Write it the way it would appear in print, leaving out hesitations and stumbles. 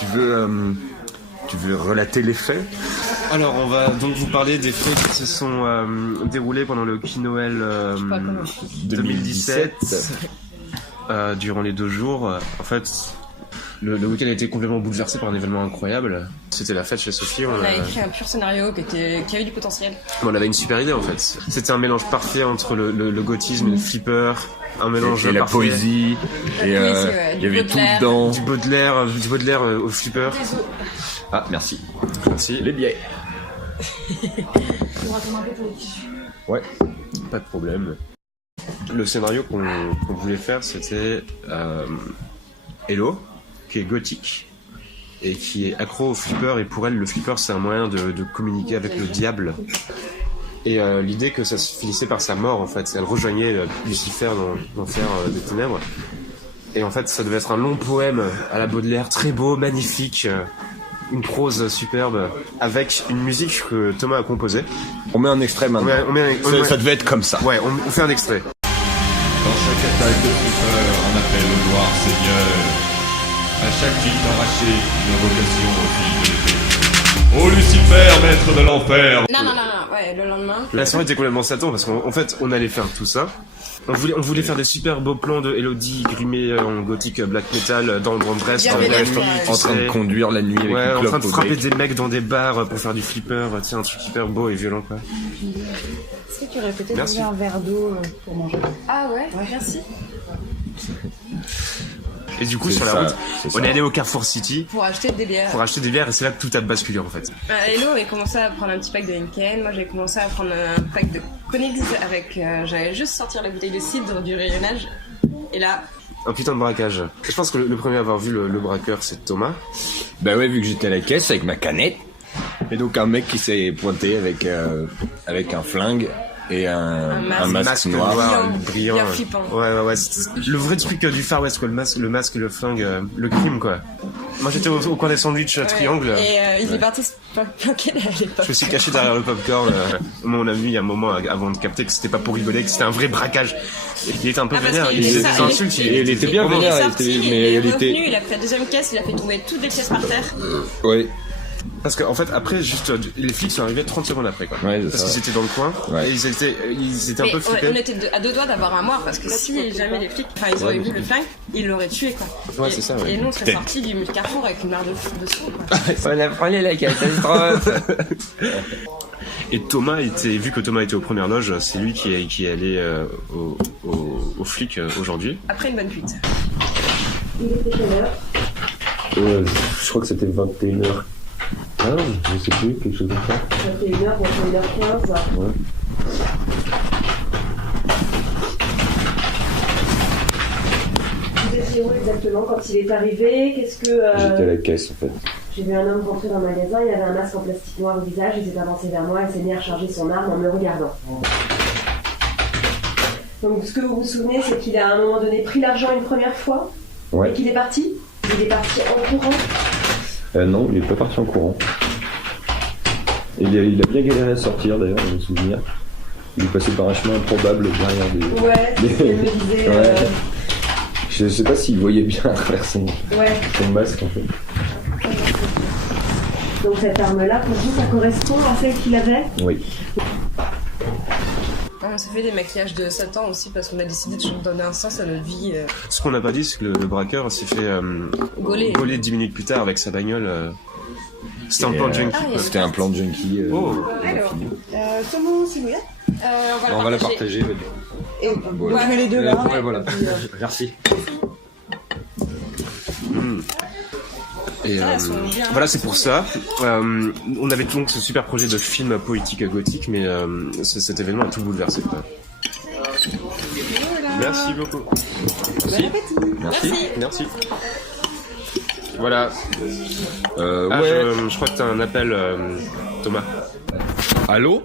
Tu veux relater les faits? Alors, on va donc vous parler des faits qui se sont déroulés pendant le Qui-Noël 2017. Durant les 2 jours. En fait, le week-end a été complètement bouleversé par un événement incroyable. C'était la fête chez Sophie. On a écrit un pur scénario qui avait du potentiel. On avait une super idée en fait. C'était un mélange parfait entre le gothisme et le flipper. Un mélange et la parfait. Poésie. Et il y avait tout dedans. Du Baudelaire au flipper. Ah, merci. Merci. Les billets. Ouais, Pas de problème. Le scénario qu'on voulait faire, c'était Hello, qui est gothique et qui est accro au flipper, et pour elle, le flipper, c'est un moyen de communiquer avec le diable. Et l'idée que ça se finissait par sa mort, en fait. Elle rejoignait Lucifer dans l'enfer des ténèbres. Et en fait, ça devait être un long poème à la Baudelaire, très beau, magnifique, une prose superbe, avec une musique que Thomas a composée. on met un extrait maintenant. Ça devait être comme ça. Ouais, on fait un extrait. Dans chaque attaque de flipper, on appelle le noir seigneur. À chaque fille arrachée, une invocation au fil de l'épée. Ô Lucifer, maître de l'enfer! Non, ouais, le lendemain. La soirée était complètement Satan parce qu'en fait, on allait faire tout ça. On voulait faire des super beaux plans de Elodie grimée en gothique black metal dans le Grand Brest, en train de conduire la nuit avec une en clope train de au frapper bec. des mecs dans des bars pour faire du flipper, tiens, un truc hyper beau et violent quoi. Est-ce que tu aurais peut-être Merci. besoin un verre d'eau pour manger? Ah ouais, merci. Et du coup, C'est sur la ça, route, c'est on ça. est allé au Carrefour City Pour acheter des bières. pour acheter des bières et c'est là que tout a basculé en fait. Hello avait commencé à prendre un petit pack de Henken. Moi, j'ai commencé à prendre un pack de Koenigs avec. J'allais juste sortir la bouteille de cidre du rayonnage. Et là, Un putain de braquage. Je pense que le premier à avoir vu le braqueur, c'est Thomas. Bah ouais, vu que j'étais à la caisse avec ma canette. Et donc un mec qui s'est pointé avec un flingue et un masque noir. Brillant. bien flippant. Ouais. C'est le vrai truc du Far West, quoi. Le masque, le flingue, le crime, quoi. Moi, j'étais au coin des sandwichs à Triangle. Et il est parti se planquer à l'époque. Je me suis caché derrière le popcorn. On a vu il y a un moment avant de capter que c'était pas pour rigoler, que c'était un vrai braquage. Et il était un peu Ah, parce vénère. qu'il Il faisait était des ça, insultes. il était bien Il vénère. est sorti, mais il est elle était. revenu, il a fait la deuxième caisse, il a fait tomber toutes les pièces par terre. Ouais. Parce qu'en fait, après, juste, les flics sont arrivés 30 secondes après, quoi. Ouais, c'est Parce ça. qu'ils étaient dans le coin. Ouais. Et ils étaient un Mais peu flippés. on était à 2 doigts d'avoir un mort parce que si jamais les flics, ils auraient vu le flingue, ils l'auraient tué quoi. Ouais, c'est ça, ouais. Et nous on serait sortis du Carrefour avec une barre de sang quoi. On a pris la catastrophe. Et Thomas vu que Thomas était aux premières loges, c'est lui qui est allé aux flics aujourd'hui. Après une bonne cuite. Il était quelle heure? Je crois que c'était 21h. Ah, je sais plus, quelque chose comme ça. 21h ou 21h15. Ouais. Vous étiez où exactement quand il est arrivé? Qu'est-ce que... J'étais à la caisse en fait. J'ai vu un homme rentrer dans le magasin, il avait un masque en plastique noir au visage, il s'est avancé vers moi et s'est mis à recharger son arme en me regardant. Donc ce que vous vous souvenez, c'est qu'il a à un moment donné pris l'argent une première fois Ouais. et qu'il est parti. Il est parti en courant. Non, il est pas parti en courant. Et il a bien galéré à sortir d'ailleurs, dans mes souvenirs. Il est passé par un chemin improbable derrière des... Ouais, c'est ce qu'il me disait. Ouais. Je sais pas s'il voyait bien à travers son Ouais. masque en fait. Donc cette arme-là, pour vous, ça correspond à celle qu'il avait? Oui. On s'est fait des maquillages de Satan aussi parce qu'on a décidé de donner un sens à notre vie. Ce qu'on n'a pas dit, c'est que le braqueur s'est fait gauler 10 minutes plus tard avec sa bagnole. C'était un plan de junkie. quoi. C'était un plan de junkie. Alors, Comment c'est lui? On va la partager. Et vous mettez les deux là. Ouais, voilà. Merci. Et voilà, c'est pour ça. On avait donc ce super projet de film poétique gothique, mais cet événement a tout bouleversé. Quoi. Merci beaucoup. Merci. Voilà. Ouais. Je crois que t'as un appel, Thomas. Allô?